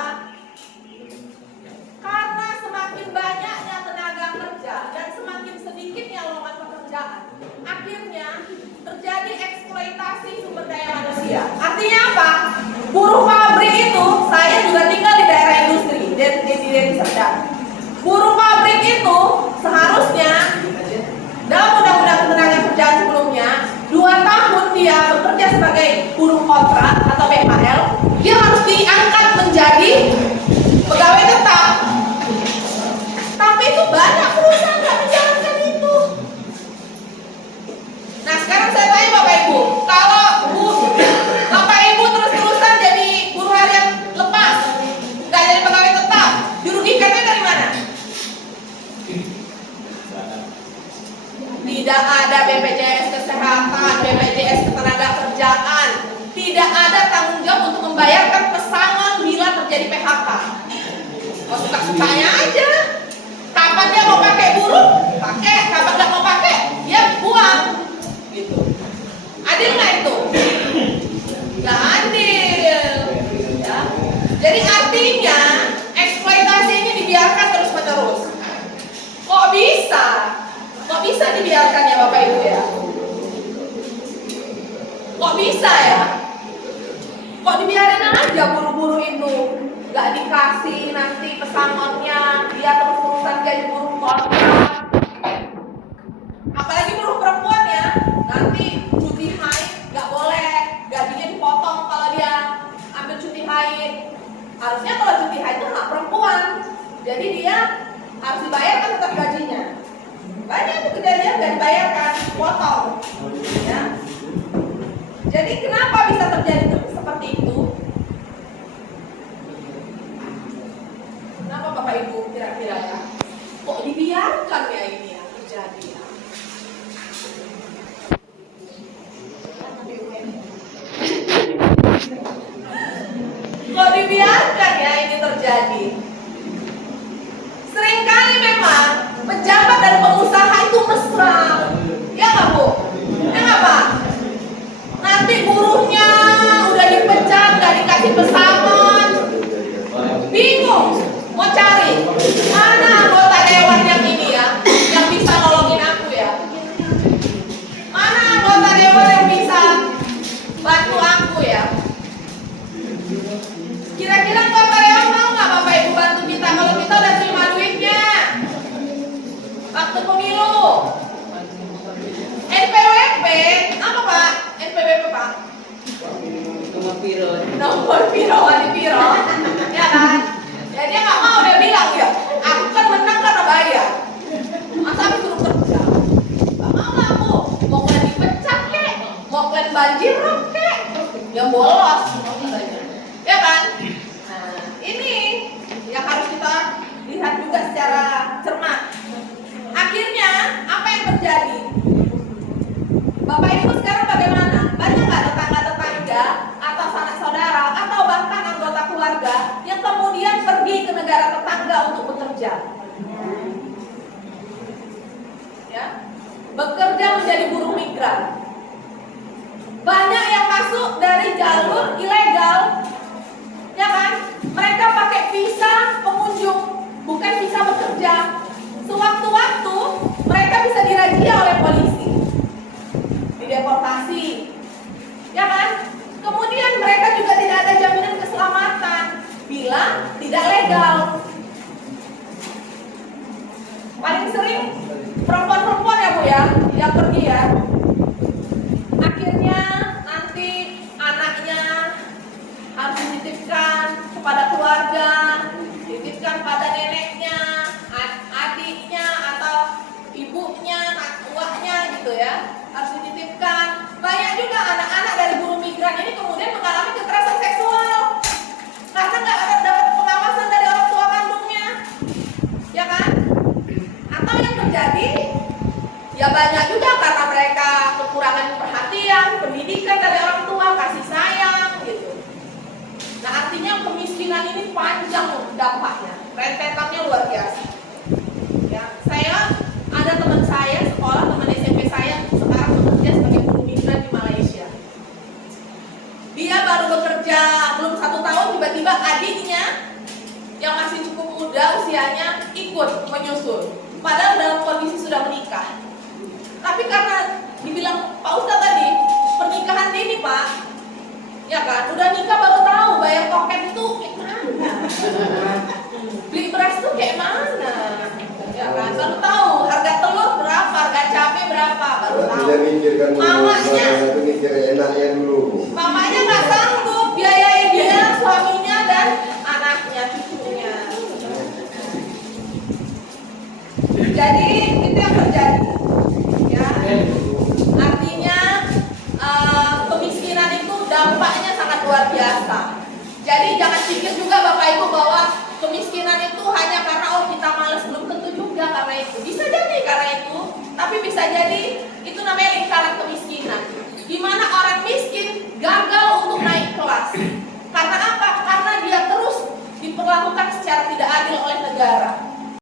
karena semakin banyaknya tenaga kerja dan semakin sedikitnya lowongan pekerjaan, akhirnya terjadi eksploitasi sumber daya manusia. Artinya apa? Buruh pabrik itu, saya juga tinggal di daerah industri, di Deli Serdang. Buruh pabrik itu seharusnya dalam undang-undang tenaga kerjaan sebelumnya 2 tahun dia bekerja sebagai buruh kontrak atau BHL, dia harus diangkat menjadi pegawai tetap. Tapi itu banyak perusahaan nggak menjalankan itu. Nah sekarang saya tanya Bapak Ibu, kalau Bapak Ibu terus-terusan jadi buruh harian lepas, nggak jadi pegawai tetap, dirugikannya dari mana? Tidak ada BPJS Kesehatan, BPJS Ketenagakerjaan, tidak ada tanggung jawab untuk membayarkan pesangon bila terjadi PHK. Oh, suka-sukanya aja. Kapan dia mau pakai buruh, pakai. Kapan nggak mau pakai, dia buang. Gitu. Adil nggak itu? Nggak adil. Ya. Jadi artinya eksploitasi ini dibiarkan terus-menerus. Kok bisa? Kok bisa dibiarkan ya Bapak Ibu ya? Kok bisa ya? Kok dibiarin aja buruh-buruh itu? Gak dikasih nanti pesangonnya, dia terus-terusan jadi buruh kontrak. Apalagi buruh perempuan ya, nanti cuti haid gak boleh, gajinya dipotong kalau dia ambil cuti haid. Harusnya kalau cuti haid itu hak perempuan, jadi dia harus dibayarkan tetap gajinya. Banyak tuh kejadian gak dibayarkan, potong. Ya. Jadi kenapa bisa terjadi seperti itu? Kenapa Bapak Ibu kira-kira ya? Kok dibiarkan ya ini ya terjadi ya? Kok dibiarkan ya ini terjadi? Seringkali memang pejabat dan pengusaha itu mesra, ya nggak Bu? Ya nggak Pak? Nanti buruh wali piro, ya kan? Ya dia nggak mau, dia bilang ya, aku kan menang karena bayar. Masa aku suruh kerja? Gak mau lah aku, mau kalian dipecat kek, mau kalian banjir kek, yang bolos, katanya. Ya kan? Nah, ini yang harus kita lihat juga secara cermat. Akhirnya apa yang terjadi? Bapak Ibu sekarang bagaimana? Banyak nggak tetangga-tetangga atau sanak saudara atau bahkan anggota keluarga yang kemudian pergi ke negara tetangga untuk bekerja? Ya, bekerja menjadi buruh migran. Banyak yang masuk dari jalur ilegal, ya kan? Mereka pakai visa pengunjung, bukan visa bekerja. Sewaktu-waktu mereka bisa dirazia oleh polisi, dideportasi, ya kan? Kemudian mereka juga tidak ada jaminan keselamatan bila tidak legal. Paling sering perempuan-perempuan ya Bu ya, yang pergi ya. Akhirnya nanti anaknya harus dititipkan kepada keluarga, dititipkan pada neneknya, adiknya atau ibunya, uaknya gitu ya, harus dititipkan. Banyak juga anak-anak dari buruh migran ini kemudian mengalami kekerasan seksual karena nggak ada dapat pengawasan dari orang tua kandungnya, ya kan? Atau yang terjadi ya banyak juga karena mereka kekurangan perhatian, pendidikan dari orang tua, kasih sayang gitu. Nah artinya kemiskinan ini panjang dampaknya, rentetannya luar biasa. Ya, saya ada teman saya sekolah, teman SMP saya sekarang bekerja sebagai buruh migran di Malaysia. Dia baru bekerja belum 1 tahun, tiba-tiba adiknya yang masih cukup muda usianya ikut menyusul, padahal dalam kondisi sudah menikah. Tapi karena dibilang Pak Ustadz tadi pernikahan dini Pak, ya kan, udah nikah baru tahu bayar token itu kayak mana, beli beras tuh kayak mana, ya kan, baru tahu harga telur berapa, harga cabai berapa, baru tahu. Mamanya, mikir enaknya dulu. mamanya nggak sanggup biayain dia, suaminya dan anaknya, cucunya. Jadi itu yang terjadi. Ya, artinya kemiskinan itu dampaknya sangat luar biasa. Jadi jangan pikir juga Bapak Ibu bahwa kemiskinan itu hanya karena kita malas, belum tentu juga karena itu. Bisa jadi karena itu, tapi bisa jadi